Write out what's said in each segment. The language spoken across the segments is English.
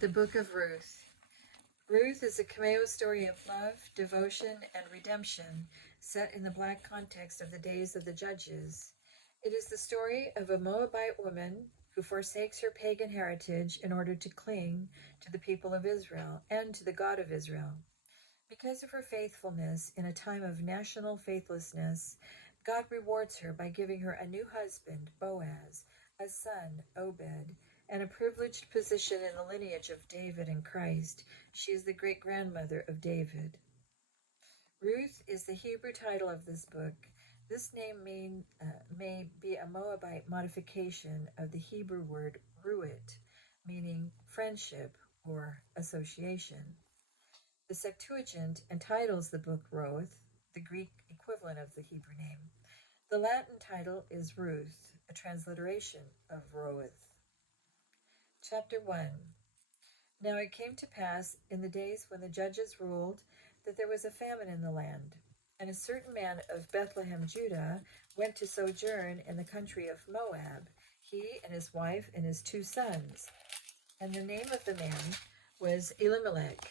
The Book of Ruth. Ruth is a cameo story of love, devotion, and redemption set in the black context of the days of the Judges. It is the story of a Moabite woman who forsakes her pagan heritage in order to cling to the people of Israel and to the God of Israel. Because of her faithfulness in a time of national faithlessness, God rewards her by giving her a new husband, Boaz, a son, Obed, and a privileged position in the lineage of David and Christ. She is the great-grandmother of David. Ruth is the Hebrew title of this book. This name may be a Moabite modification of the Hebrew word ruit, meaning friendship or association. The Septuagint entitles the book Ruth, the Greek equivalent of the Hebrew name. The Latin title is Ruth, a transliteration of Ruth. Chapter 1. Now it came to pass in the days when the judges ruled that there was a famine in the land, and a certain man of Bethlehem, Judah, went to sojourn in the country of Moab, he and his wife and his 2 sons. And the name of the man was Elimelech,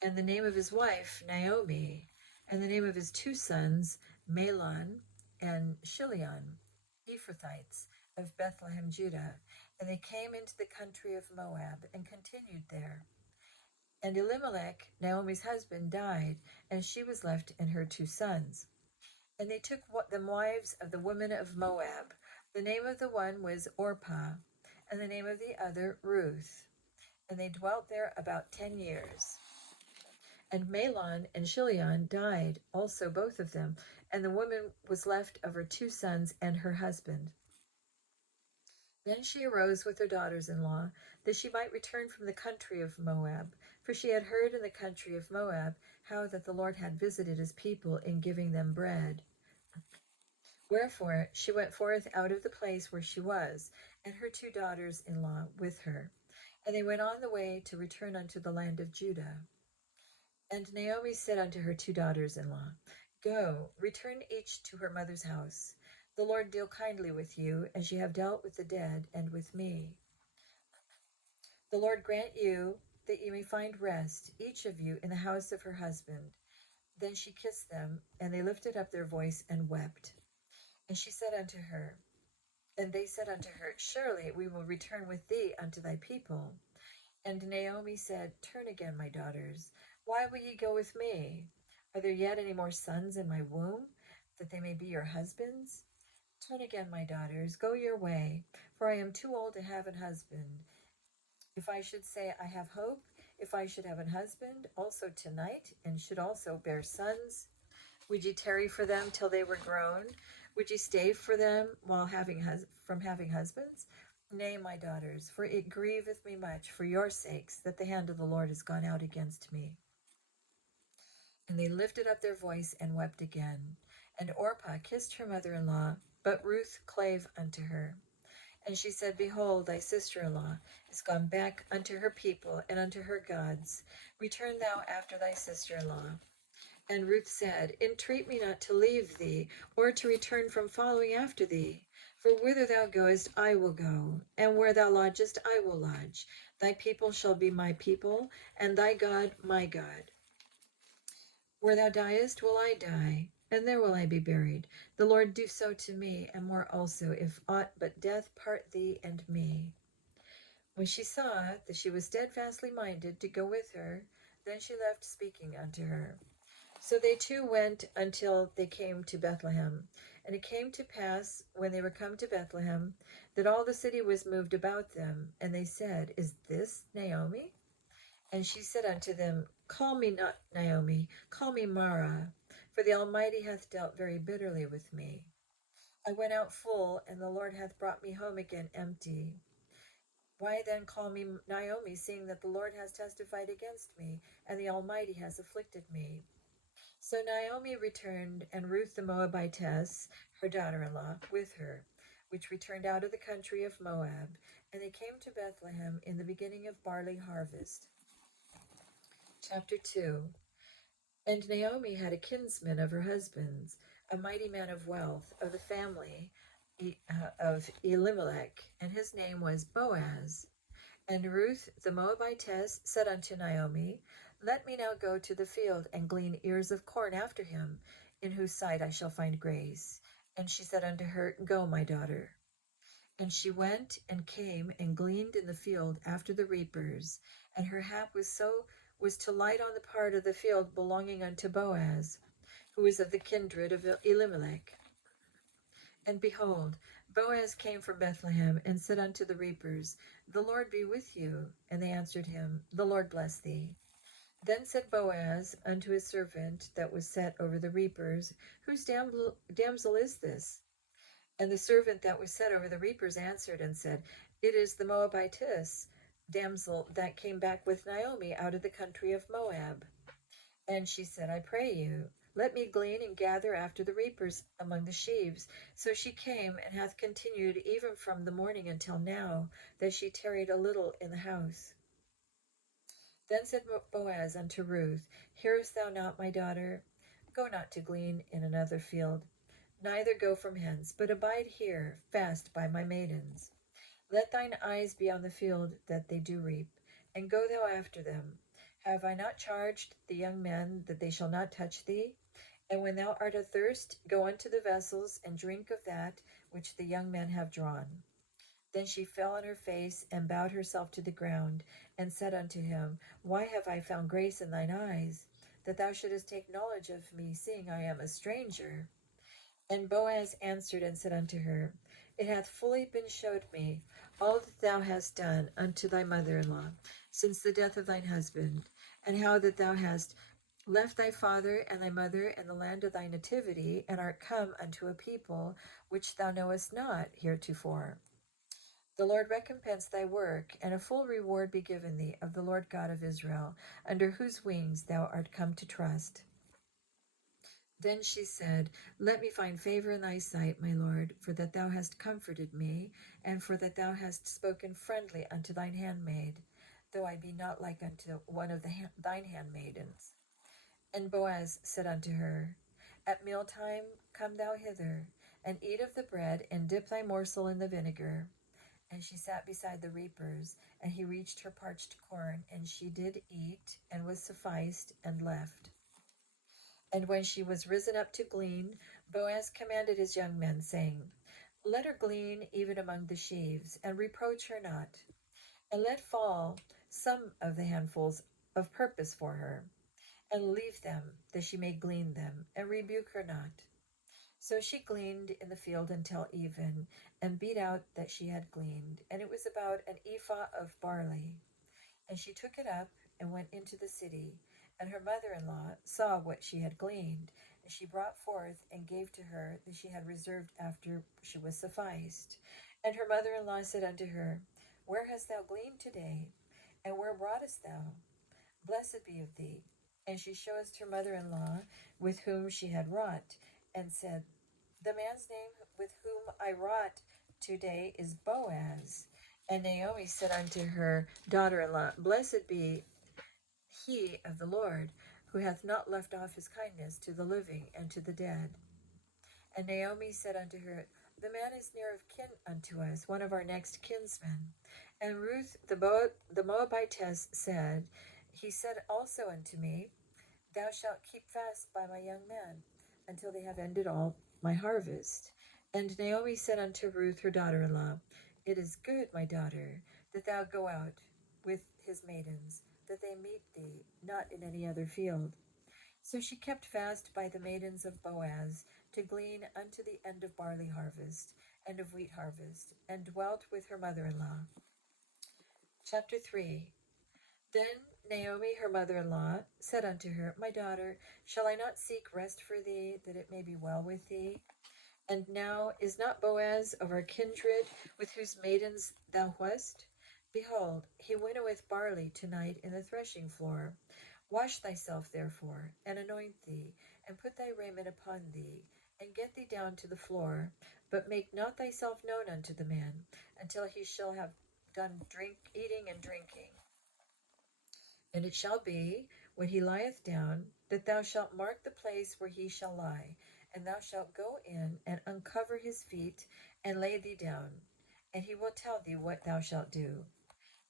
and the name of his wife Naomi, and the name of his 2 sons Mahlon and Chilion, Ephrathites of Bethlehem, Judah. And they came into the country of Moab and continued there. And Elimelech, Naomi's husband, died, and she was left and her 2 sons. And they took them wives of the women of Moab. The name of the one was Orpah, and the name of the other Ruth. And they dwelt there about 10 years. And Mahlon and Chilion died, also both of them, and the woman was left of her 2 sons and her husband. Then she arose with her daughters-in-law, that she might return from the country of Moab, for she had heard in the country of Moab how that the Lord had visited his people in giving them bread. Wherefore she went forth out of the place where she was, and her 2 daughters-in-law with her. And they went on the way to return unto the land of Judah. And Naomi said unto her 2 daughters-in-law, Go, return each to her mother's house. The Lord deal kindly with you, as ye have dealt with the dead and with me. The Lord grant you that ye may find rest, each of you, in the house of her husband. Then she kissed them, and they lifted up their voice and wept. And she said unto her, and they said unto her, Surely we will return with thee unto thy people. And Naomi said, Turn again, my daughters. Why will ye go with me? Are there yet any more sons in my womb, that they may be your husbands? Turn again, my daughters, go your way, for I am too old to have an husband. If I should say, I have hope, if I should have an husband, also tonight, and should also bear sons, would ye tarry for them till they were grown? Would ye stay for them while from having husbands? Nay, my daughters, for it grieveth me much for your sakes that the hand of the Lord is gone out against me. And they lifted up their voice and wept again. And Orpah kissed her mother-in-law, but Ruth clave unto her. And she said, Behold, thy sister-in-law is gone back unto her people and unto her gods. Return thou after thy sister-in-law. And Ruth said, Entreat me not to leave thee, or to return from following after thee. For whither thou goest, I will go, and where thou lodgest, I will lodge. Thy people shall be my people, and thy God my God. Where thou diest, will I die, and there will I be buried. The Lord do so to me, and more also, if aught but death part thee and me. When she saw that she was steadfastly minded to go with her, then she left speaking unto her. So they 2 went until they came to Bethlehem. And it came to pass, when they were come to Bethlehem, that all the city was moved about them. And they said, Is this Naomi? And she said unto them, Call me not Naomi, call me Mara, for the Almighty hath dealt very bitterly with me. I went out full, and the Lord hath brought me home again empty. Why then call me Naomi, seeing that the Lord has testified against me, and the Almighty has afflicted me? So Naomi returned, and Ruth the Moabitess, her daughter-in-law, with her, which returned out of the country of Moab, and they came to Bethlehem in the beginning of barley harvest. Chapter 2. And Naomi had a kinsman of her husband's, a mighty man of wealth, of the family of Elimelech, and his name was Boaz. And Ruth the Moabitess said unto Naomi, Let me now go to the field and glean ears of corn after him, in whose sight I shall find grace. And she said unto her, Go, my daughter. And she went and came and gleaned in the field after the reapers, and her hap was to light on the part of the field belonging unto Boaz, who was of the kindred of Elimelech. And behold, Boaz came from Bethlehem, and said unto the reapers, The Lord be with you. And they answered him, The Lord bless thee. Then said Boaz unto his servant that was set over the reapers, Whose damsel is this? And the servant that was set over the reapers answered and said, It is the Moabitess damsel that came back with Naomi out of the country of Moab. And she said, I pray you, let me glean and gather after the reapers among the sheaves. So she came, and hath continued even from the morning until now, that she tarried a little in the house. Then said Boaz unto Ruth, Hearest thou not, my daughter? Go not to glean in another field, neither go from hence, but abide here, fast by my maidens. Let thine eyes be on the field that they do reap, and go thou after them. Have I not charged the young men that they shall not touch thee? And when thou art athirst, go unto the vessels, and drink of that which the young men have drawn. Then she fell on her face, and bowed herself to the ground, and said unto him, Why have I found grace in thine eyes, that thou shouldest take knowledge of me, seeing I am a stranger? And Boaz answered and said unto her, It hath fully been showed me all that thou hast done unto thy mother-in-law since the death of thine husband, and how that thou hast left thy father and thy mother and the land of thy nativity, and art come unto a people which thou knowest not heretofore. The Lord recompense thy work, and a full reward be given thee of the Lord God of Israel, under whose wings thou art come to trust. Then she said, Let me find favor in thy sight, my Lord, for that thou hast comforted me, and for that thou hast spoken friendly unto thine handmaid, though I be not like unto one of thine handmaidens. And Boaz said unto her, At mealtime come thou hither, and eat of the bread, and dip thy morsel in the vinegar. And she sat beside the reapers, and he reached her parched corn, and she did eat, and was sufficed, and left. And when she was risen up to glean, Boaz commanded his young men, saying, Let her glean even among the sheaves, and reproach her not, and let fall some of the handfuls of purpose for her, and leave them, that she may glean them, and rebuke her not. So she gleaned in the field until even, and beat out that she had gleaned, and it was about an ephah of barley. And she took it up, and went into the city. And her mother-in-law saw what she had gleaned, and she brought forth and gave to her that she had reserved after she was sufficed. And her mother-in-law said unto her, Where hast thou gleaned today? And where broughtest thou? Blessed be of thee. And she showed her mother-in-law with whom she had wrought, and said, The man's name with whom I wrought today is Boaz. And Naomi said unto her daughter-in-law, Blessed be he of the Lord, who hath not left off his kindness to the living and to the dead. And Naomi said unto her, The man is near of kin unto us, one of our next kinsmen. And Ruth the Moabitess said, He said also unto me, Thou shalt keep fast by my young men, until they have ended all my harvest. And Naomi said unto Ruth her daughter-in-law, It is good, my daughter, that thou go out with his maidens, that they meet thee not in any other field. So she kept fast by the maidens of Boaz, to glean unto the end of barley harvest, and of wheat harvest, and dwelt with her mother-in-law. Chapter 3. Then Naomi her mother-in-law said unto her, My daughter, shall I not seek rest for thee, that it may be well with thee? And now is not Boaz of our kindred, with whose maidens thou wast? Behold, he winnoweth barley tonight in the threshing floor. Wash thyself therefore, and anoint thee, and put thy raiment upon thee, and get thee down to the floor, but make not thyself known unto the man, until he shall have done eating and drinking. And it shall be, when he lieth down, that thou shalt mark the place where he shall lie, and thou shalt go in and uncover his feet, and lay thee down, and he will tell thee what thou shalt do.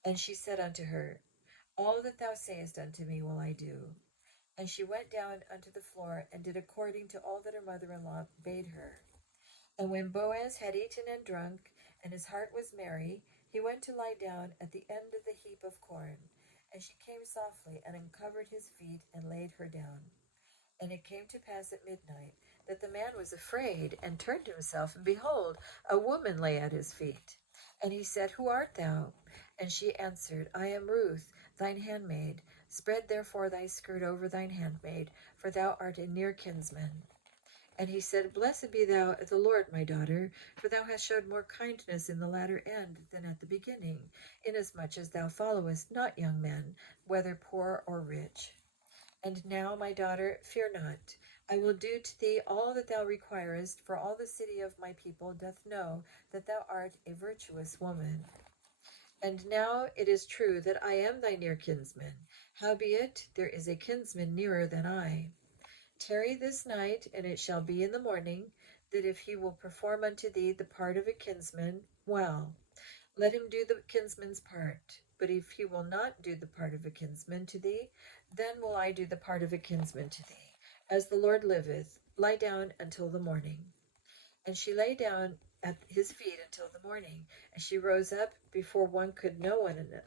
And she said unto her, All that thou sayest unto me will I do. And she went down unto the floor, and did according to all that her mother-in-law bade her. And when Boaz had eaten and drunk, and his heart was merry, he went to lie down at the end of the heap of corn. And she came softly, and uncovered his feet, and laid her down. And it came to pass at midnight, that the man was afraid, and turned himself, and behold, a woman lay at his feet. And he said, Who art thou? And she answered, I am Ruth, thine handmaid. Spread therefore thy skirt over thine handmaid, for thou art a near kinsman. And he said, Blessed be thou of the Lord, my daughter, for thou hast showed more kindness in the latter end than at the beginning, inasmuch as thou followest not young men, whether poor or rich. And now, my daughter, fear not. I will do to thee all that thou requirest, for all the city of my people doth know that thou art a virtuous woman. And now it is true that I am thy near kinsman. Howbeit, there is a kinsman nearer than I. Tarry this night, and it shall be in the morning, that if he will perform unto thee the part of a kinsman, well, let him do the kinsman's part. But if he will not do the part of a kinsman to thee, then will I do the part of a kinsman to thee. As the Lord liveth, lie down until the morning. And she lay down at his feet until the morning, and she rose up before one could know one another.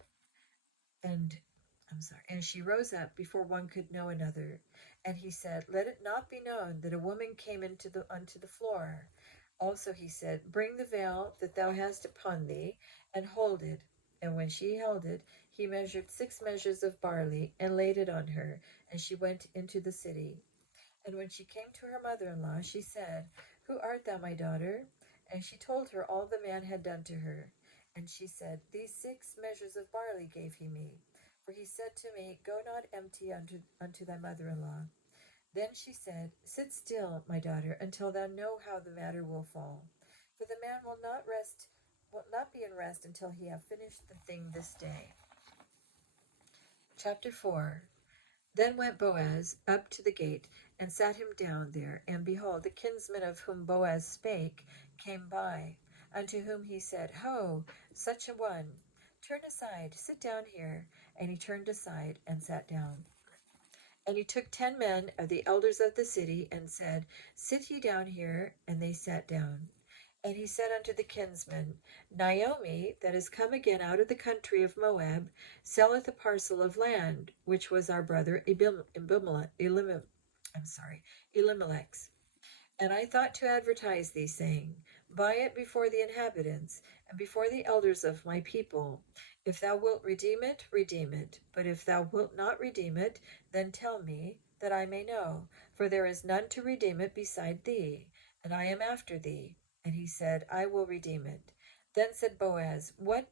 And she rose up before one could know another. And he said, Let it not be known that a woman came unto the floor. Also he said, Bring the veil that thou hast upon thee, and hold it. And when she held it, he measured 6 measures of barley, and laid it on her, and she went into the city. And when she came to her mother-in-law, she said, Who art thou, my daughter? And she told her all the man had done to her. And she said, These 6 measures of barley gave he me. For he said to me, Go not empty unto thy mother-in-law. Then she said, Sit still, my daughter, until thou know how the matter will fall. For the man will not be in rest until he have finished the thing this day. Chapter 4. Then went Boaz up to the gate, and sat him down there. And behold, the kinsman of whom Boaz spake came by, unto whom he said, Ho, such a one, turn aside, sit down here. And he turned aside, and sat down. And he took 10 men of the elders of the city, and said, Sit ye down here. And they sat down. And he said unto the kinsman, Naomi, that is come again out of the country of Moab, selleth a parcel of land, which was our brother Elimelech's. And I thought to advertise thee, saying, Buy it before the inhabitants, and before the elders of my people. If thou wilt redeem it, redeem it. But if thou wilt not redeem it, then tell me, that I may know. For there is none to redeem it beside thee, and I am after thee. And he said, I will redeem it. Then said Boaz, What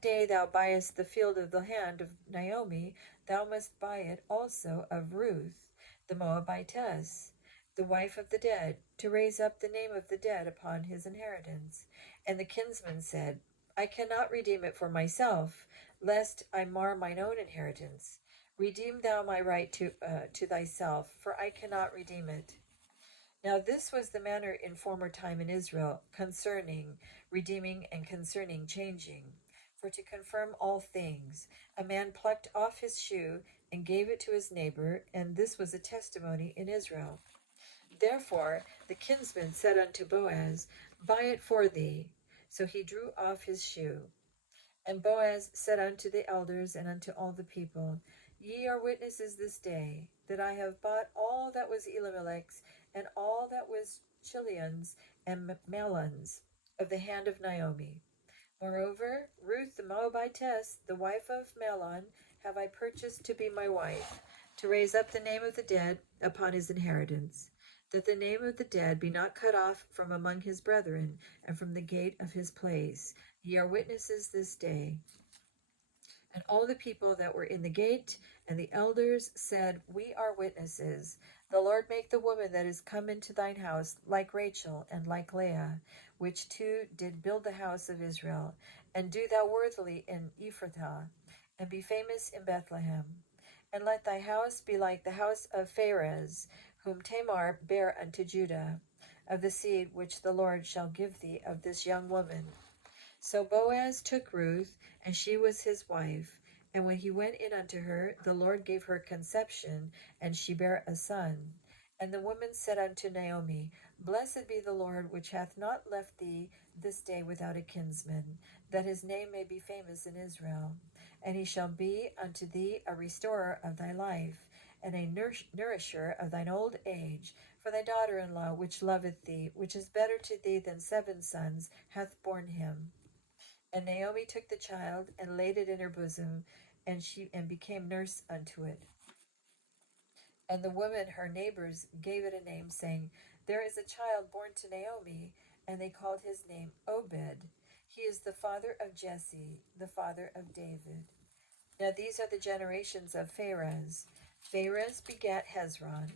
day thou buyest the field of the hand of Naomi, thou must buy it also of Ruth, the Moabitess, the wife of the dead, to raise up the name of the dead upon his inheritance. And the kinsman said, I cannot redeem it for myself, lest I mar mine own inheritance. Redeem thou my right to thyself, for I cannot redeem it. Now this was the manner in former time in Israel concerning redeeming and concerning changing. For to confirm all things, a man plucked off his shoe and gave it to his neighbor, and this was a testimony in Israel. Therefore the kinsman said unto Boaz, Buy it for thee. So he drew off his shoe. And Boaz said unto the elders and unto all the people, Ye are witnesses this day, that I have bought all that was Elimelech's, and all that was Chilion's and Mahlon's, of the hand of Naomi. Moreover, Ruth the Moabitess, the wife of Mahlon, have I purchased to be my wife, to raise up the name of the dead upon his inheritance, that the name of the dead be not cut off from among his brethren, and from the gate of his place. Ye are witnesses this day. And all the people that were in the gate and the elders said, We are witnesses. The Lord make the woman that is come into thine house like Rachel and like Leah, which two did build the house of Israel. And do thou worthily in Ephrathah, and be famous in Bethlehem. And let thy house be like the house of Pharez, whom Tamar bare unto Judah, of the seed which the Lord shall give thee of this young woman. So Boaz took Ruth, and she was his wife. And when he went in unto her, the Lord gave her conception, and she bare a son. And the woman said unto Naomi, Blessed be the Lord, which hath not left thee this day without a kinsman, that his name may be famous in Israel. And he shall be unto thee a restorer of thy life, and a nourisher of thine old age. For thy daughter-in-law, which loveth thee, which is better to thee than 7 sons, hath borne him. And Naomi took the child and laid it in her bosom, and she became nurse unto it. And the women, her neighbors, gave it a name, saying, There is a child born to Naomi, and they called his name Obed. He is the father of Jesse, the father of David. Now these are the generations of Pharez. Pharez begat Hezron,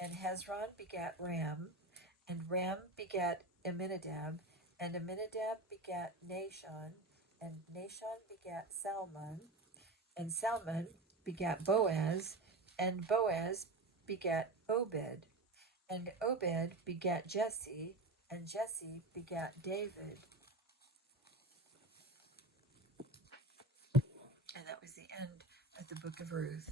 and Hezron begat Ram, and Ram begat Amminadab, and Amminadab begat Nahshon, and Nahshon begat Salmon, and Salmon begat Boaz, and Boaz begat Obed, and Obed begat Jesse, and Jesse begat David. And that was the end of the book of Ruth.